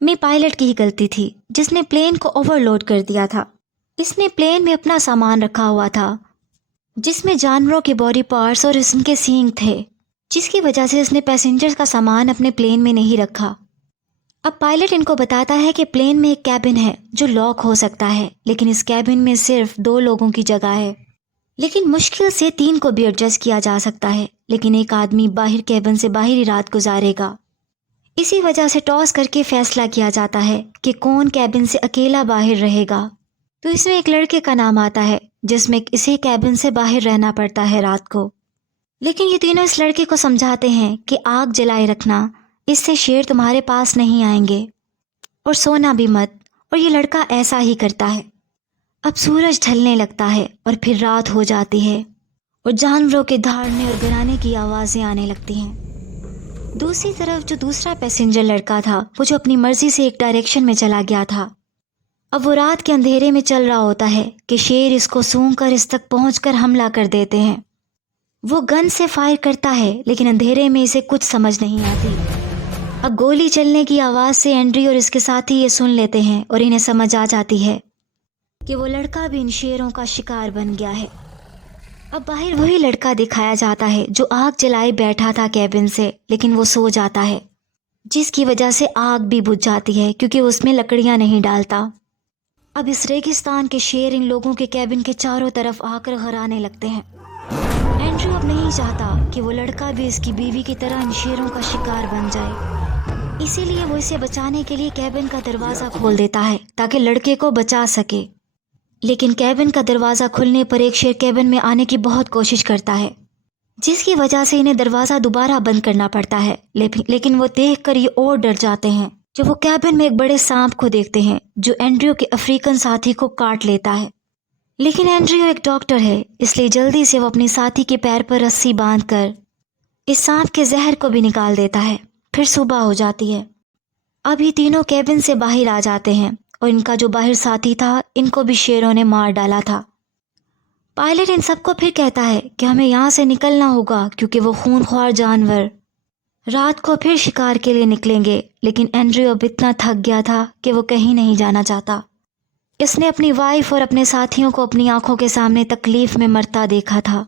میں پائلٹ کی ہی غلطی تھی جس نے پلین کو اوور لوڈ کر دیا تھا۔ اس نے پلین میں اپنا سامان رکھا ہوا تھا جس میں جانوروں کے باڈی پارٹس اور ان کے سینگ تھے، جس کی وجہ سے اس نے پیسنجرز کا سامان اپنے پلین میں نہیں رکھا۔ اب پائلٹ ان کو بتاتا ہے کہ پلین میں ایک کیبن ہے جو لاک ہو سکتا ہے، لیکن اس کیبن میں صرف 2 لوگوں کی جگہ ہے، لیکن مشکل سے 3 کو بھی ایڈجسٹ کیا جا سکتا ہے، لیکن ایک آدمی باہر کیبن سے باہر ہی رات گزارے گا۔ اسی وجہ سے ٹاس کر کے فیصلہ کیا جاتا ہے کہ کون کیبن سے اکیلا باہر رہے گا، تو اس میں ایک لڑکے کا نام آتا ہے جس میں اسے کیبن سے باہر رہنا پڑتا ہے رات کو۔ لیکن یہ تینوں اس لڑکے کو سمجھاتے ہیں کہ آگ جلائے رکھنا، اس سے شیر تمہارے پاس نہیں آئیں گے، اور سونا بھی مت، اور یہ لڑکا ایسا ہی کرتا ہے۔ اب سورج ڈھلنے لگتا ہے اور پھر رات ہو جاتی ہے اور جانوروں کے دھاڑنے اور گرانے کی آوازیں آنے لگتی ہیں۔ دوسری طرف جو دوسرا پیسنجر لڑکا تھا وہ جو اپنی مرضی سے ایک ڈائریکشن میں چلا گیا تھا، اب وہ رات کے اندھیرے میں چل رہا ہوتا ہے کہ شیر اس کو سونگھ کر اس تک پہنچ کر حملہ کر دیتے ہیں۔ وہ گن سے فائر کرتا ہے لیکن اندھیرے میں اسے کچھ سمجھ نہیں آتی۔ اب گولی چلنے کی آواز سے اینڈری اور اس کے ساتھی یہ سن لیتے ہیں اور انہیں سمجھ آ جاتی ہے کہ وہ لڑکا بھی ان شیروں کا شکار بن گیا ہے۔ اب باہر وہی لڑکا دکھایا جاتا ہے جو آگ جلائے بیٹھا تھا کیبن سے، لیکن وہ سو جاتا ہے، جس کی وجہ سے آگ بھی بجھ جاتی ہے کیونکہ اس میں لکڑیاں نہیں ڈالتا۔ اب اس ریگستان کے شیر ان لوگوں کے کیبن کے چاروں طرف آ کر غرانے لگتے ہیں۔ اینڈریو اب نہیں چاہتا کہ وہ لڑکا بھی اس کی بیوی کی طرح ان شیروں کا شکار بن جائے، اسی لیے وہ اسے بچانے کے لیے کیبن کا دروازہ کھول دیتا ہے تاکہ لڑکے کو بچا سکے۔ لیکن کیبن کا دروازہ کھلنے پر ایک شیر کیبن میں آنے کی بہت کوشش کرتا ہے، جس کی وجہ سے انہیں دروازہ دوبارہ بند کرنا پڑتا ہے، لیکن وہ دیکھ کر یہ اور ڈر جاتے ہیں جب وہ کیبن میں ایک بڑے سانپ کو دیکھتے ہیں جو اینڈریو کے افریقن ساتھی کو کاٹ لیتا ہے۔ لیکن اینڈریو ایک ڈاکٹر ہے، اس لیے جلدی سے وہ اپنی ساتھی کے پیر پر رسی باندھ کر اس سانپ کے زہر کو بھی نکال دیتا ہے۔ پھر صبح ہو جاتی ہے۔ اب یہ تینوں کیبن سے باہر آ جاتے ہیں اور ان کا جو باہر ساتھی تھا ان کو بھی شیروں نے مار ڈالا تھا۔ پائلٹ ان سب کو پھر کہتا ہے کہ ہمیں یہاں سے نکلنا ہوگا کیونکہ وہ خونخوار جانور رات کو پھر شکار کے لیے نکلیں گے، لیکن اینڈریو اب اتنا تھک گیا تھا کہ وہ کہیں نہیں جانا چاہتا۔ اس نے اپنی وائف اور اپنے ساتھیوں کو اپنی آنکھوں کے سامنے تکلیف میں مرتا دیکھا تھا۔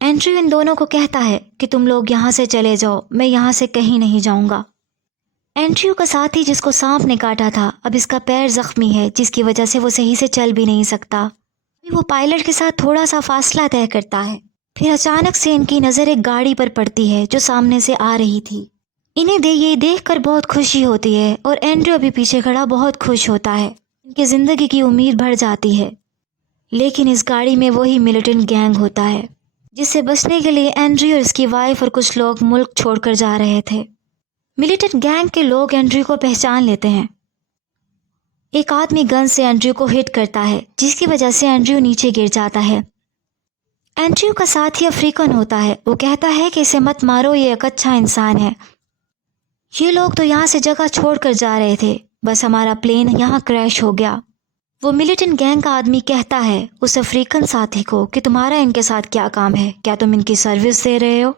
اینڈریو ان دونوں کو کہتا ہے کہ تم لوگ یہاں سے چلے جاؤ، میں یہاں سے کہیں نہیں جاؤں گا۔ اینڈریو کا ساتھی جس کو سانپ نے کاٹا تھا اب اس کا پیر زخمی ہے، جس کی وجہ سے وہ صحیح سے چل بھی نہیں سکتا۔ وہ پائلٹ کے ساتھ تھوڑا سا فاصلہ طے کرتا ہے، پھر اچانک سے ان کی نظر ایک گاڑی پر پڑتی ہے جو سامنے سے آ رہی تھی۔ انہیں یہ دیکھ کر بہت خوشی ہوتی ہے اور اینڈریو بھی پیچھے کھڑا بہت خوش ہوتا ہے، ان کی زندگی کی امید بڑھ جاتی ہے۔ لیکن اس گاڑی میں وہی ملیٹنٹ گینگ ہوتا ہے جس سے بچنے کے لیے اینڈریو اور اس کی وائف اور کچھ لوگ ملک چھوڑ کر جا رہے تھے۔ ملیٹنٹ گینگ کے لوگ اینڈریو کو پہچان لیتے ہیں۔ ایک آدمی گن سے اینڈریو کو ہٹ کرتا ہے جس کی وجہ سے اینڈریو نیچے گر جاتا ہے۔ اینڈریو کا ساتھی افریقن ہوتا ہے، وہ کہتا ہے کہ اسے مت مارو، یہ ایک اچھا انسان ہے۔ یہ لوگ تو یہاں سے جگہ چھوڑ کر جا رہے تھے، بس ہمارا پلین یہاں کریش ہو گیا۔ وہ ملیٹنٹ گینگ کا آدمی کہتا ہے اس افریقن ساتھی کو کہ تمہارا ان کے ساتھ کیا کام ہے، کیا تم ان کی سروس دے رہے ہو؟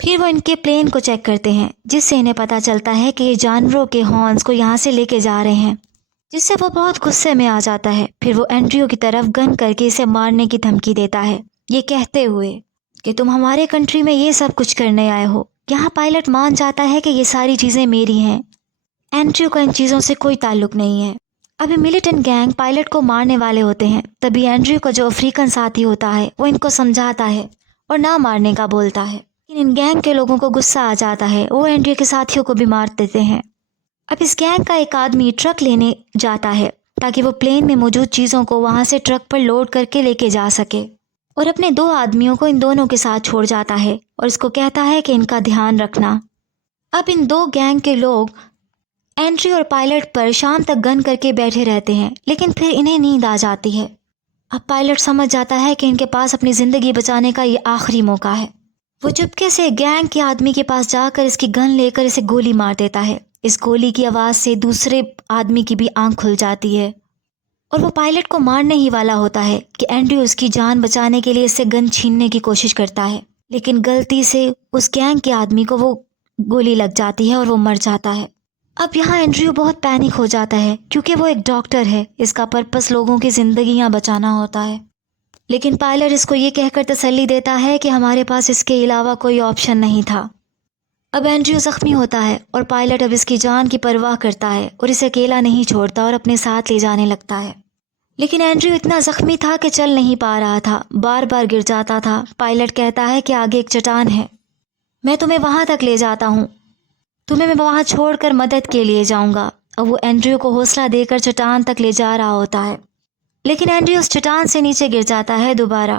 پھر وہ ان کے پلین کو چیک کرتے ہیں جس سے انہیں پتہ چلتا ہے کہ یہ جانوروں کے ہارنز کو یہاں سے لے کے جا رہے ہیں، جس سے وہ بہت غصے میں آ جاتا ہے۔ پھر وہ اینڈریو کی طرف گن کر کے اسے مارنے کی دھمکی دیتا ہے، یہ کہتے ہوئے کہ تم ہمارے کنٹری میں یہ سب کچھ کرنے آئے ہو۔ یہاں پائلٹ مان جاتا ہے کہ یہ ساری چیزیں میری ہیں، اینڈریو کا ان چیزوں سے کوئی تعلق نہیں ہے۔ ابھی ملیٹنٹ گینگ پائلٹ کو مارنے والے ہوتے ہیں، تبھی اینڈریو کا جو افریقن ساتھی ہوتا ہے وہ ان کو سمجھاتا ہے اور نہ مارنے کا بولتا ہے، لیکن ان گینگ کے لوگوں کو غصہ آ جاتا ہے، وہ اینڈریو کے ساتھیوں کو بھی مار دیتے ہیں۔ اب اس گینگ کا ایک آدمی ٹرک لینے جاتا ہے تاکہ وہ پلین میں موجود چیزوں کو وہاں سے ٹرک پر لوڈ کر کے لے کے جا سکے، اور اپنے 2 آدمیوں کو ان دونوں کے ساتھ چھوڑ جاتا ہے اور اس کو کہتا ہے کہ ان کا دھیان رکھنا۔ اب ان 2 گینگ کے لوگ اینڈریو اور پائلٹ پر شام تک گن کر کے بیٹھے رہتے ہیں، لیکن پھر انہیں نیند آ جاتی ہے۔ اب پائلٹ سمجھ جاتا ہے کہ ان کے پاس اپنی زندگی بچانے کا یہ آخری موقع ہے۔ وہ چپکے سے گینگ کے آدمی کے پاس جا کر اس کی گن لے کر اسے گولی مار دیتا ہے۔ اس گولی کی آواز سے دوسرے آدمی کی بھی آنکھ کھل جاتی ہے اور وہ پائلٹ کو مارنے ہی والا ہوتا ہے کہ اینڈریو اس کی جان بچانے کے لیے اس سے گن چھیننے کی کوشش کرتا ہے، لیکن غلطی سے اس گینگ کے آدمی کو وہ گولی لگ جاتی ہے اور وہ مر جاتا ہے۔ اب یہاں اینڈریو بہت پینک ہو جاتا ہے کیونکہ وہ ایک ڈاکٹر ہے، اس کا پرپس لوگوں کی زندگیاں بچانا ہوتا ہے، لیکن پائلٹ اس کو یہ کہہ کر تسلی دیتا ہے کہ ہمارے پاس اس کے علاوہ کوئی آپشن نہیں تھا۔ اب اینڈریو زخمی ہوتا ہے اور پائلٹ اب اس کی جان کی پرواہ کرتا ہے اور اسے اکیلا نہیں چھوڑتا اور اپنے ساتھ لے جانے لگتا ہے، لیکن اینڈریو اتنا زخمی تھا کہ چل نہیں پا رہا تھا، بار بار گر جاتا تھا۔ پائلٹ کہتا ہے کہ آگے ایک چٹان ہے، میں تمہیں وہاں تک لے جاتا ہوں، تمہیں میں وہاں چھوڑ کر مدد کے لیے جاؤں گا۔ اب وہ اینڈریو کو حوصلہ دے کر چٹان تک لے جا رہا ہوتا ہے، لیکن اینڈریو اس چٹان سے نیچے گر جاتا ہے دوبارہ۔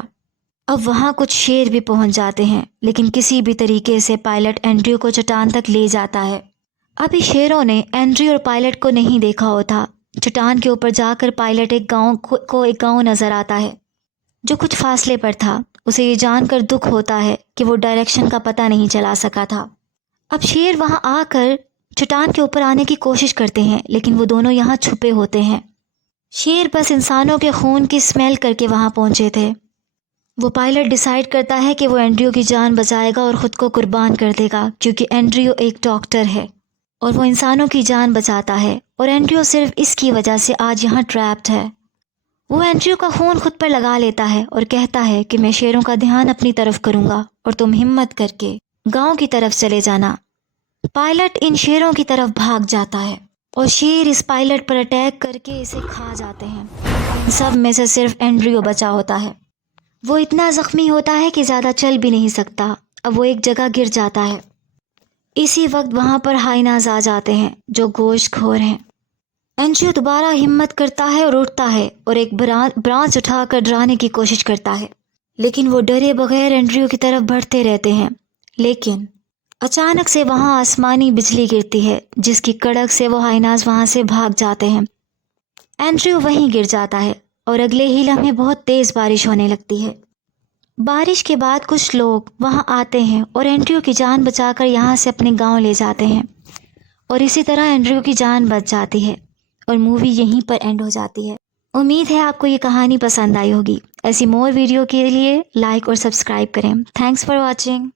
اب وہاں کچھ شیر بھی پہنچ جاتے ہیں، لیکن کسی بھی طریقے سے پائلٹ اینڈریو کو چٹان تک لے جاتا ہے۔ ابھی شیروں نے اینڈریو اور پائلٹ کو نہیں دیکھا ہوتا۔ چٹان کے اوپر جا کر پائلٹ ایک گاؤں نظر آتا ہے جو کچھ فاصلے پر تھا۔ اسے یہ جان کر دکھ ہوتا ہے کہ وہ ڈائریکشن کا پتہ نہیں چلا سکا تھا۔ اب شیر وہاں آ کر چٹان کے اوپر آنے کی کوشش کرتے ہیں، لیکن وہ دونوں یہاں چھپے ہوتے ہیں۔ شیر بس انسانوں کے خون کی اسمیل کر کے وہاں پہنچے تھے۔ وہ پائلٹ ڈیسائیڈ کرتا ہے کہ وہ اینڈریو کی جان بچائے گا اور خود کو قربان کر دے گا، کیونکہ اینڈریو ایک ڈاکٹر ہے اور وہ انسانوں کی جان بچاتا ہے، اور اینڈریو صرف اس کی وجہ سے آج یہاں ٹریپڈ ہے۔ وہ اینڈریو کا خون خود پر لگا لیتا ہے اور کہتا ہے کہ میں شیروں کا دھیان اپنی طرف کروں گا اور تم ہمت کر کے گاؤں کی طرف چلے جانا۔ پائلٹ ان شیروں کی طرف بھاگ جاتا ہے اور شیر اس پائلٹ پر اٹیک کر کے اسے کھا جاتے ہیں۔ ان سب میں سے صرف اینڈریو بچا ہوتا ہے۔ وہ اتنا زخمی ہوتا ہے کہ زیادہ چل بھی نہیں سکتا۔ اب وہ ایک جگہ گر جاتا ہے۔ اسی وقت وہاں پر ہائناز آ جاتے ہیں جو گوشت خور ہیں۔ اینڈریو دوبارہ ہمت کرتا ہے اور اٹھتا ہے اور ایک برانچ اٹھا کر ڈرانے کی کوشش کرتا ہے، لیکن وہ ڈرے بغیر اینڈریو کی طرف بڑھتے رہتے ہیں۔ لیکن اچانک سے وہاں آسمانی بجلی گرتی ہے جس کی کڑک سے وہ ہائناز وہاں سے بھاگ جاتے ہیں۔ اینڈریو وہیں گر جاتا ہے اور اگلے ہی لمحے بہت تیز بارش ہونے لگتی ہے۔ بارش کے بعد کچھ لوگ وہاں آتے ہیں اور اینڈریو کی جان بچا کر یہاں سے اپنے گاؤں لے جاتے ہیں، اور اسی طرح اینڈریو کی جان بچ جاتی ہے اور مووی یہیں پر اینڈ ہو جاتی ہے۔ امید ہے آپ کو یہ کہانی پسند آئی ہوگی۔ ایسی مور ویڈیو کے لیے لائک اور سبسکرائب کریں۔ Thanks for watching.